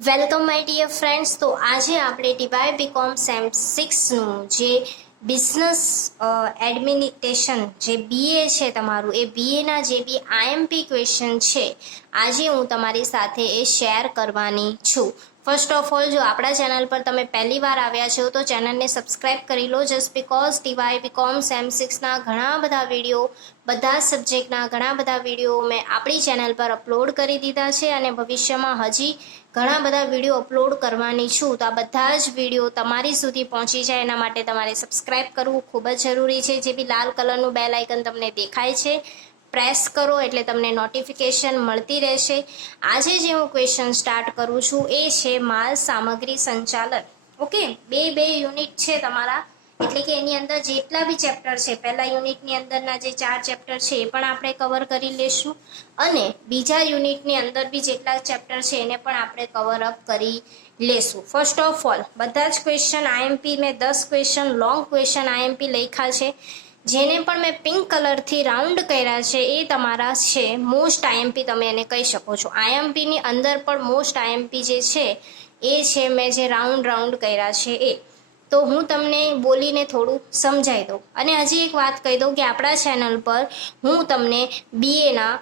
Welcome my dear friends. તો આજે આપણે ટીવાય બીકોમ સેમ 6નું જે બિઝનેસ એડમિનિસ્ટ્રેશન જે બીએ છે તમારું, એ બીએના જે બી આઈએમપી ક્વેશ્ચન છે આજે હું તમારી સાથે એ શેર કરવાની છું. ફર્સ્ટ ઓફ ઓલ, જો આપણા ચેનલ પર તમે પહેલી વાર આવ્યા છો તો ચેનલને સબસ્ક્રાઇબ કરી લો. જસ્ટ બિકોઝ ટીવાય બીકોમ સેમ 6ના ઘણા બધા વિડીયો, બધા સબ્જેક્ટના ઘણા બધા વિડીયો મેં આપણી ચેનલ પર અપલોડ કરી દીધા છે અને ભવિષ્યમાં હજી ઘણા બધા વિડીયો અપલોડ કરવાની છું. તો આ બધા જ વિડીયો તમારી સુધી પહોંચી જાય એના માટે તમારે સબસ્ક્રાઇબ કરવું ખૂબ જ જરૂરી છે. જે બી લાલ કલરનું બેલ આઇકન તમને દેખાય છે, પ્રેસ કરો એટલે તમને નોટિફિકેશન મળતી રહેશે. આજે જે હું ક્વેશ્ચન સ્ટાર્ટ કરું છું એ છે માલ સામગ્રી સંચાલન. ઓકે, બે યુનિટ છે તમારા, એટલે કે એની અંદર જેટલા બી ચેપ્ટર છે, પહેલા યુનિટની અંદરના જે 4 ચેપ્ટર છે એ પણ આપણે કવર કરી લેશું અને બીજા યુનિટની અંદર બી જેટલા ચેપ્ટર છે એને પણ આપણે કવર અપ કરી લેશું. ફર્સ્ટ ઓફ ઓલ, બધા જ ક્વેશ્ચન આઈએમપી મેં 10 ક્વેશ્ચન લોંગ ક્વેશ્ચન આઈએમપી લખ્યા છે. જેને પણ મેં પિંક કલરથી રાઉન્ડ કર્યા છે એ તમારા છે મોસ્ટ આઈએમપી, તમે એને કહી શકો છો. આઈએમપીની અંદર પણ મોસ્ટ આઈએમપી જે છે એ છે મેં જે રાઉન્ડ કર્યા છે એ. તો હું તમને બોલીને થોડું સમજાવી દઉં. અને હજી એક વાત કહી દઉં કે આપણા ચેનલ પર હું તમને બીએના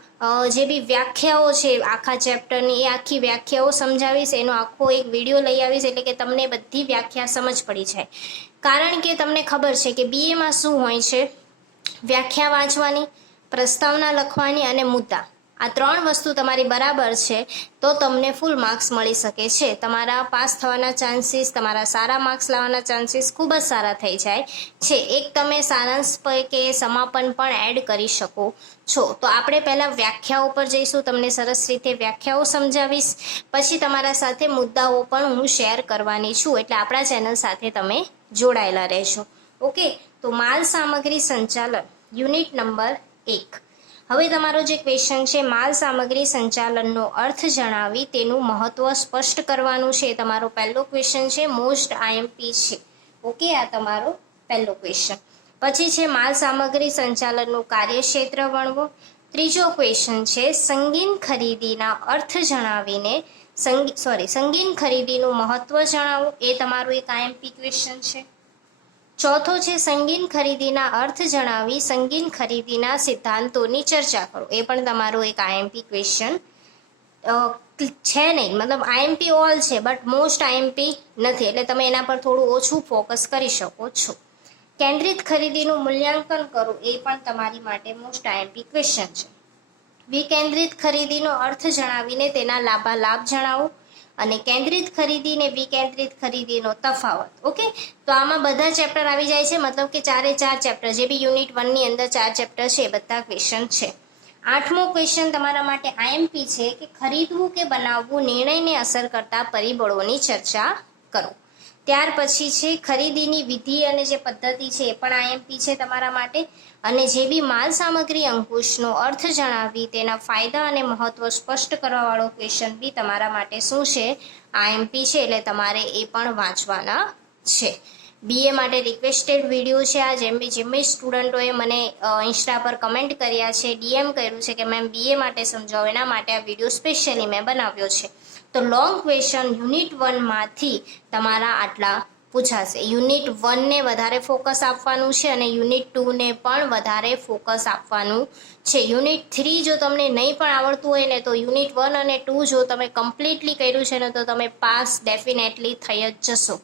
જે બી વ્યાખ્યાઓ છે આખા ચેપ્ટરની, એ આખી વ્યાખ્યાઓ સમજાવીશ. એનો આખો એક વિડીયો લઈ આવીશ એટલે કે તમને બધી વ્યાખ્યા સમજ પડી જાય. કારણ કે તમને ખબર છે કે બીએમાં શું હોય છે, વ્યાખ્યા વાંચવાની, પ્રસ્તાવના લખવાની અને મુદ્દા. આ 3 વસ્તુ તમારી બરાબર છે તો તમને ફૂલ માર્ક્સ મળી શકે છે. તમારા પાસ થવાના ચાન્સીસ, તમારા સારા માર્ક્સ લાવવાના ચાન્સીસ ખૂબ જ સારા થઈ જાય છે. એક તમે સારાંશ કે સમાપન પણ એડ કરી શકો છો. તો આપણે પહેલાં વ્યાખ્યાઓ પર જઈશું, તમને સરસ રીતે વ્યાખ્યાઓ સમજાવીશ, પછી તમારા સાથે મુદ્દાઓ પણ હું શેર કરવાની છું. એટલે આપણા ચેનલ સાથે તમે જોડાયેલા રહેશો. ઓકે, તો માલ સામગ્રી સંચાલન યુનિટ નંબર 1. હવે તમારો જે ક્વેશ્ચન છે, માલ સામગ્રી સંચાલનનો અર્થ જણાવી તેનું મહત્વ સ્પષ્ટ કરવાનું છે. તમારો પહેલો ક્વેશ્ચન છે, મોસ્ટ આઈએમપી છે. ઓકે, આ તમારો પહેલો ક્વેશ્ચન. પછી છે માલ સામગ્રી સંચાલનનું કાર્યક્ષેત્ર વર્ણવો. ત્રીજો ક્વેશ્ચન છે, સંગીન ખરીદીના અર્થ જણાવીને સંગીન ખરીદીનું મહત્વ જણાવો. એ તમારું એક આઈએમપી ક્વેશ્ચન છે. ચોથો છે, સંગીન ખરીદીના અર્થ જણાવી સંગીન ખરીદીના સિદ્ધાંતોની ચર્ચા કરો. એ પણ તમારો એક આઈએમપી ક્વેશ્ચન છે નહીં, મતલબ આઈએમપી ઓલ છે બટ મોસ્ટ આઈએમપી નથી, એટલે તમે એના પર થોડું ઓછું ફોકસ કરી શકો છો. કેન્દ્રિત ખરીદીનું મૂલ્યાંકન કરો. એ પણ તમારી માટે મોસ્ટ આઈએમપી ક્વેશ્ચન છે. વિકેન્દ્રિત ખરીદીનો અર્થ જણાવીને તેના લાભાલાભ જણાવો અને કેન્દ્રિત ખરીદી ને વિકેન્દ્રિત ખરીદીનો તફાવત. ઓકે, તો આમાં બધા ચેપ્ટર આવી જાય છે, મતલબ કે 4 ચેપ્ટર જે બી યુનિટ 1ની અંદર 4 ચેપ્ટર છે એ બધા ક્વેશ્ચન છે. 8મો ક્વેશ્ચન તમારા માટે આઈએમપી છે કે ખરીદવું કે બનાવવું નિર્ણયને અસર કરતા પરિબળોની ચર્ચા કરો. ત્યાર પછી છે ખરીદીની વિધિ અને જે પદ્ધતિ છે એ પણ આઈએમપી છે તમારા માટે. અને જે બી માલ સામગ્રી અંકુશનો અર્થ જણાવી તેના ફાયદા અને મહત્વ સ્પષ્ટ કરવાવાળો ક્વેશ્ચન બી તમારા માટે શું છે, આઈએમપી છે. એટલે તમારે એ પણ વાંચવાના છે. બીએ માટે રિક્વેસ્ટેડ વિડીયો છે આ. જેમ બી સ્ટુડન્ટોએ મને ઇન્સ્ટા પર કમેન્ટ કર્યા છે, ડીએમ કર્યું છે કે મેમ બીએ માટે સમજાવો, એના માટે આ વિડીયો સ્પેશિયલી મેં બનાવ્યો છે. તો લોંગ ક્વેશ્ચન યુનિટ 1માંથી તમારા આટલા પૂછાશે. યુનિટ 1ને વધારે ફોકસ આપવાનું છે અને યુનિટ 2ને પણ વધારે ફોકસ આપવાનું છે. યુનિટ 3 જો તમને નહીં પણ આવડતું હોય ને તો યુનિટ 1 અને 2 જો તમે કમ્પ્લીટલી કર્યું છે ને તો તમે પાસ ડેફિનેટલી થઈ જ જશો.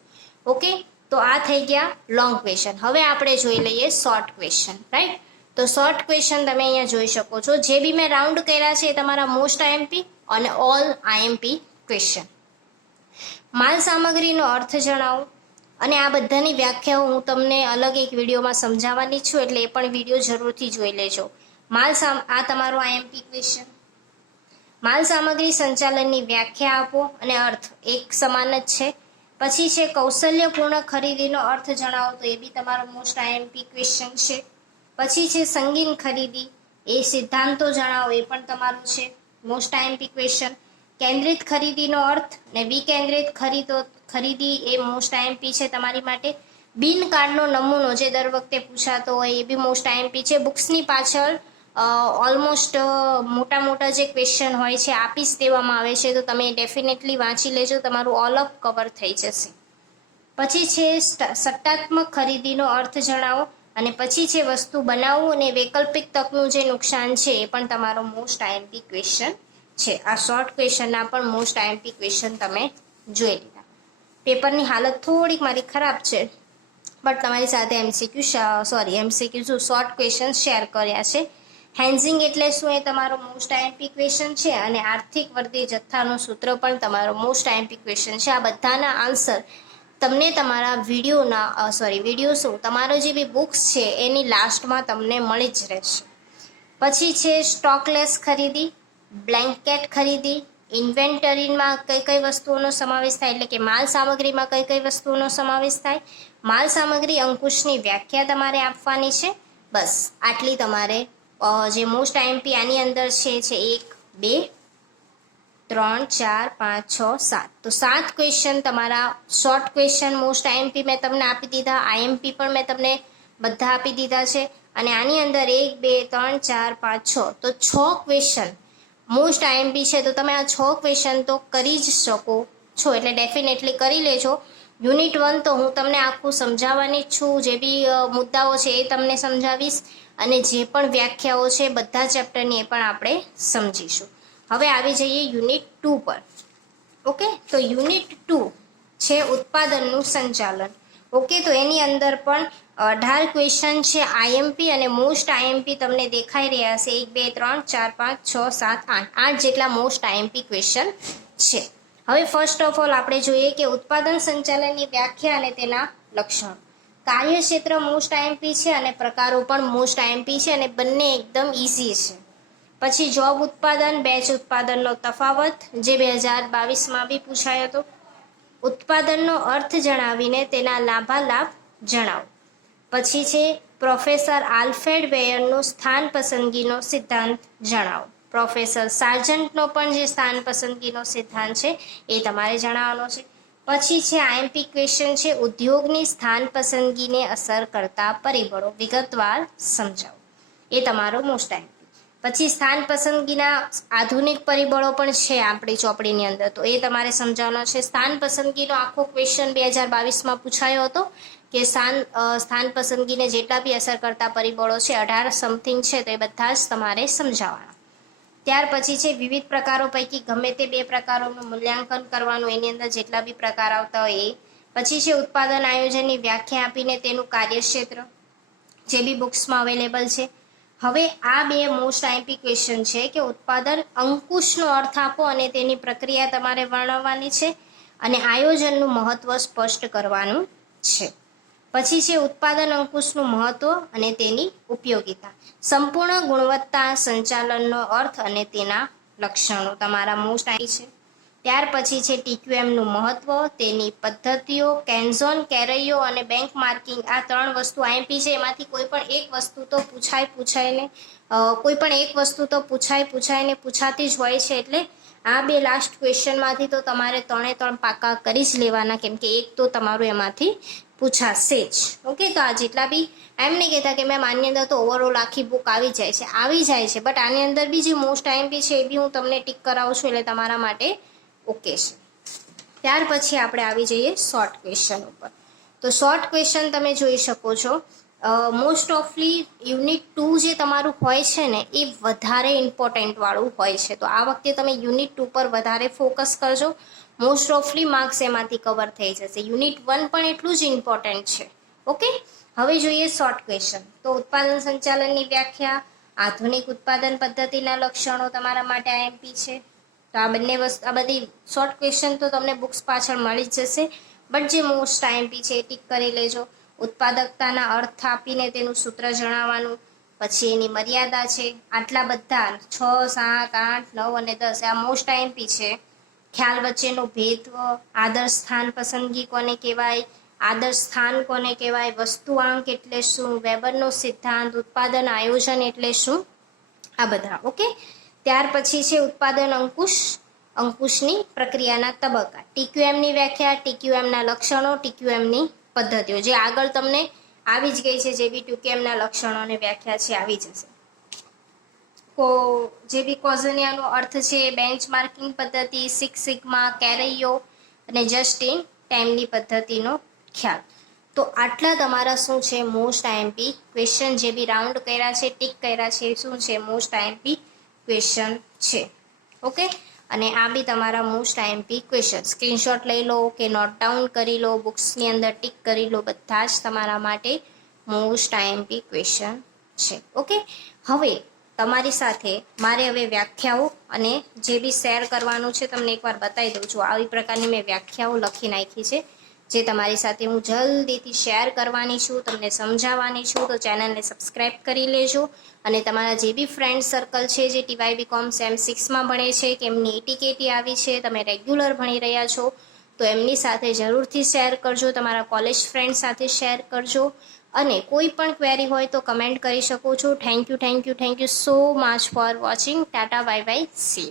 ઓકે, તો આ થઈ ગયા લોંગ ક્વેશ્ચન. હવે આપણે જોઈ લઈએ શોર્ટ ક્વેશ્ચન, રાઈટ. તો શોર્ટ ક્વેશ્ચન તમે અહીંયા જોઈ શકો છો. જે બી મેં રાઉન્ડ કર્યા છે એ તમારા મોસ્ટ આઈએમપી અને ઓલ આઈએમપી ક્વેશ્ચન. માલ સામગ્રીનો અર્થ જણાવો. અને આ બધાની વ્યાખ્યાઓ હું તમને અલગ એક વિડીયોમાં સમજાવવાની છું, એટલે એ પણ વિડીયો જરૂરથી જોઈ લેજો. આ તમારો આઈએમપી ક્વેશ્ચન. માલ સામગ્રી સંચાલનની વ્યાખ્યા આપો અને અર્થ એક સમાન જ છે. પછી છે કૌશલ્યપૂર્ણ ખરીદીનો અર્થ જણાવો. તો એ બી તમારો મોસ્ટ આઈએમપી ક્વેશ્ચન છે. પછી છે સંગીન ખરીદી, એ સિદ્ધાંતો જણાવો. એ પણ તમારું છે મોસ્ટ આઈએમપી ક્વેશ્ચન. કેન્દ્રિત ખરીદીનો અર્થ અને વિકેન્દ્રિત ખરીદી એ મોસ્ટ આઈએમપી છે તમારી માટે. બિન કાર્ડનો નમૂનો જે દર વખતે પૂછાતો હોય એ બી મોસ્ટ આઈએમપી છે. બુક્સની પાછળ ઓલમોસ્ટ મોટા મોટા જે ક્વેશ્ચન હોય છે આપી જ દેવામાં આવે છે, તો તમે ડેફિનેટલી વાંચી લેજો, તમારું ઓલ અપ કવર થઈ જશે. પછી છે સટ્ટાત્મક ખરીદીનો અર્થ જણાવો, અને પછી છે વસ્તુ બનાવવું અને વૈકલ્પિક તકનું જે નુકસાન છે એ પણ તમારો મોસ્ટ આઈએમપી ક્વેશ્ચન છે. આ શોર્ટ ક્વેશ્ચનના પણ મોસ્ટ આઈએમપી ક્વેશ્ચન તમે જોઈ લીધા. પેપરની હાલત થોડીક મારી ખરાબ છે, બટ તમારી સાથે એમસીક્યુ શોર્ટ ક્વેશ્ચન શેર કર્યા છે. હેન્ઝિંગ એટલે શું એ તમારો મોસ્ટ આઈએમપી ક્વેશ્ચન છે, અને આર્થિક વર્ધી જથ્થાનું સૂત્ર પણ તમારો મોસ્ટ આઈએમપી ક્વેશ્ચન છે. આ બધાના આન્સર તમને તમારા વિડીયો તમારો જે બી બુક્સ છે એની લાસ્ટમાં તમને મળી જ રહેશે. પછી છે સ્ટોકલેસ ખરીદી, બ્લેન્કેટ ખરીદી, ઇન્વેન્ટરીમાં કઈ કઈ વસ્તુઓનો સમાવેશ થાય, એટલે કે માલ સામગ્રીમાં કઈ કઈ વસ્તુઓનો સમાવેશ થાય, માલ સામગ્રી અંકુશની વ્યાખ્યા તમારે આપવાની છે. બસ આટલી તમારે જે મોસ્ટ આઈએમપી આની અંદર છે 1, 2, 3, 4, 5, 6, 7, તો 7 ક્વેશ્ચન તમારા શોર્ટ ક્વેશ્ચન મોસ્ટ આઈએમપી મેં તમને આપી દીધા, આઈએમપી પણ મેં તમને બધા આપી દીધા છે. અને આની અંદર 1, 2, 3, 4, 5, 6, તો 6 ક્વેશ્ચન મોસ્ટ આઈએમપી છે, તો તમે આ 6 ક્વેશ્ચન તો કરી જ શકો છો, એટલે ડેફિનેટલી કરી લેજો. યુનિટ 1 તો હું તમને આખું સમજાવવાની જ છું, જે બી મુદ્દાઓ છે એ તમને સમજાવીશ, અને જે પણ વ્યાખ્યાઓ છે બધા ચેપ્ટરની એ પણ આપણે સમજીશું. હવે આવી જઈએ યુનિટ 2 પર. ઓકે, તો યુનિટ 2 છે ઉત્પાદનનું સંચાલન. ઓકે, તો એની અંદર પણ 18 ક્વેશ્ચન છે આઈએમપી, અને મોસ્ટ આઈએમપી તમને દેખાઈ રહ્યા છે 1, 2, 3, 4, 5, 6, 7, 8, 8 જેટલા મોસ્ટ આઈએમપી ક્વેશ્ચન છે. હવે ફર્સ્ટ ઓફ ઓલ આપણે જોઈએ કે ઉત્પાદન સંચાલનની વ્યાખ્યા અને તેના લક્ષણો. કાર્યક્ષેત્ર મોસ્ટ આઈએમપી છે અને પ્રકારો પણ મોસ્ટ આઈએમપી છે, અને બંને એકદમ ઇઝી છે. પછી જોબ ઉત્પાદન, બેચ ઉત્પાદનનો તફાવત, જે 2022માં બી પૂછાયો હતો. ઉત્પાદનનો અર્થ જણાવીને તેના લાભાલાભ જણાવો. પછી છે પ્રોફેસર આલ્ફ્રેડ વેયરનો સ્થાન પસંદગીનો સિદ્ધાંત જણાવો. પ્રોફેસર સાર્જન્ટનો પણ જે સ્થાન પસંદગીનો સિદ્ધાંત છે એ તમારે જણાવવાનો છે. પછી છે આઈએમપી ક્વેશ્ચન છે ઉદ્યોગની સ્થાન પસંદગીને અસર કરતા પરિબળો વિગતવાર સમજાવો. એ તમારો મોસ્ટ આઈએમપી. પછી સ્થાન પસંદગીના આધુનિક પરિબળો પણ છે આપણી ચોપડીની અંદર, તો એ તમારે સમજાવવાનો છે. સ્થાન પસંદગીનો આખો ક્વેશ્ચન 2022માં પૂછાયો હતો કે સ્થાન પસંદગીને જેટલા બી અસર કરતા પરિબળો છે 18 સમથિંગ છે, તો એ બધા જ તમારે સમજાવવાના. ત્યાર પછી છે વિવિધ પ્રકારો પૈકી ગમે તે 2 પ્રકારોનું મૂલ્યાંકન કરવાનું, એની અંદર જેટલા બી પ્રકાર આવતા હોય એ. પછી છે ઉત્પાદન આયોજનની વ્યાખ્યા આપીને તેનું કાર્યક્ષેત્ર, જે બી બુક્સમાં અવેલેબલ છે. હવે આ 2 મોસ્ટ આઈએમપી ક્વેશ્ચન છે કે ઉત્પાદન અંકુશનો અર્થ આપો અને તેની પ્રક્રિયા તમારે વર્ણવવાની છે, અને આયોજનનું મહત્વ સ્પષ્ટ કરવાનું છે. પછી છે ઉત્પાદન અંકુશનું મહત્વ અને તેની ઉપયોગિતા. સંપૂર્ણ ગુણવત્તા સંચાલનનો અર્થ અને તેના લક્ષણો તમારા મોસ્ટ આઈએમપી છે. ત્યાર પછી છે ટીક્યુએમનું મહત્વ, તેની પદ્ધતિઓ, કેન્ઝોન, કેરૈયો અને બેંક માર્કિંગ. આ 3 વસ્તુ આઈએમપી છે, એમાંથી કોઈ પણ એક વસ્તુ તો પૂછાતી જ હોય છે, એટલે આ 2 લાસ્ટ ક્વેશ્ચનમાંથી તો તમારે 3 પાકા કરી જ લેવાના, કેમ કે એક તો તમારું એમાંથી પૂછાશે જ. ઓકે, તો આ જેટલા બી એમ નહીં કહેતા કે મેમ આની અંદર તો ઓવરઓલ આખી બુક આવી જાય છે, બટ આની અંદર બી જે મોસ્ટ આઈએમપી છે એ બી હું તમને ટીક કરાવું છું, એટલે તમારા માટે ઓકે છે. ત્યાર પછી આપણે આવી જઈએ શોર્ટ ક્વેશ્ચન ઉપર. તો શોર્ટ ક્વેશ્ચન તમે જોઈ શકો છો, મોસ્ટ ઓફલી યુનિટ 2 જે તમારું હોય છે ને એ વધારે ઇમ્પોર્ટન્ટ વાળું હોય છે, તો આ વખતે તમે યુનિટ 2 પર વધારે ફોકસ કરજો. મોસ્ટ ઓફલી માર્ક્સ એમાંથી કવર થઈ જશે. યુનિટ 1 પણ એટલું જ ઇમ્પોર્ટન્ટ છે. ઓકે, હવે જોઈએ શોર્ટ ક્વેશ્ચન. તો ઉત્પાદન સંચાલનની વ્યાખ્યા, આધુનિક ઉત્પાદન પદ્ધતિના લક્ષણો તમારા માટે આઈએમપી છે. તો આ બધી શોર્ટ ક્વેશ્ચન તો તમને બુક્સ પાછળ મળી જ જશે, બટ જે મોસ્ટ આઈએમપી છે એ ટીક કરી લેજો. ઉત્પાદકતાના અર્થ આપીને તેનું સૂત્ર જણાવવાનું, પછી એની મર્યાદા છે. આટલા બધા 6, 7, 8, 9 અને 10 આ મોસ્ટ આઈએમપી છે. ખ્યાલ વચ્ચેનો ભેદ, આદર્શ સ્થાન પસંદગી કોને કહેવાય, આદર્શ સ્થાન કોને કહેવાય, વસ્તુઆંક એટલે શું, વેબરનો સિદ્ધાંત, ઉત્પાદન આયોજન એટલે શું, આ બધા. ઓકે, ત્યાર પછી છે ઉત્પાદન અંકુશની પ્રક્રિયાના તબક્કા, ટીક્યુએમની વ્યાખ્યા, ટીક્યુએમના લક્ષણો, ટીક્યુએમની પદ્ધતિઓ, જે આગળ તમને આવી જ ગઈ છે, જે બી ટીક્યુએમના લક્ષણો અને વ્યાખ્યા છે આવી જશે. જે બી કોઝનિયાનો અર્થ છે, બેન્ચમાર્કિંગ પદ્ધતિ, સિક્સ સિગ્મા, કેરૈયો અને જસ્ટ ઇન ટાઈમની પદ્ધતિનો ખ્યાલ. તો આટલા તમારા શું છે મોસ્ટ આઈએમપી ક્વેશ્ચન, જે બી રાઉન્ડ કર્યા છે, ટીક કર્યા છે, શું છે મોસ્ટ આઈએમપી ક્વેશ્ચન છે. ઓકે, અને આ બી તમારા મોસ્ટ આઈએમપી ક્વેશ્ચન સ્ક્રીનશોટ લઈ લો કે નોટ ડાઉન કરી લો, બુક્સની અંદર ટીક કરી લો, બધા જ તમારા માટે મોસ્ટ આઈએમપી ક્વેશ્ચન છે. ઓકે, હવે તમારી સાથે મારે હવે વ્યાખ્યાઓ અને જે બી શેર કરવાનું છે તમને એકવાર બતાવી દઉં છું. આવી પ્રકારની મેં વ્યાખ્યાઓ લખી નાખી છે, જે તમારી સાથે હું જલ્દીથી શેર કરવાની છું, તમને સમજાવવાની છું. તો ચેનલને સબસ્ક્રાઈબ કરી લેજો અને તમારા જે બી ફ્રેન્ડ સર્કલ છે જે ટીવાય બીકોમ સેમ 6માં ભણે છે, કે એમની એટીકેટી આવી છે, તમે રેગ્યુલર ભણી રહ્યા છો, તો એમની સાથે જરૂરથી શેર કરજો, તમારા કોલેજ ફ્રેન્ડ સાથે શેર કરજો. અને કોઈ પણ ક્વેરી હોય તો કમેન્ટ કરી શકો છો. Thank you so much for watching. Tata, bye bye, C.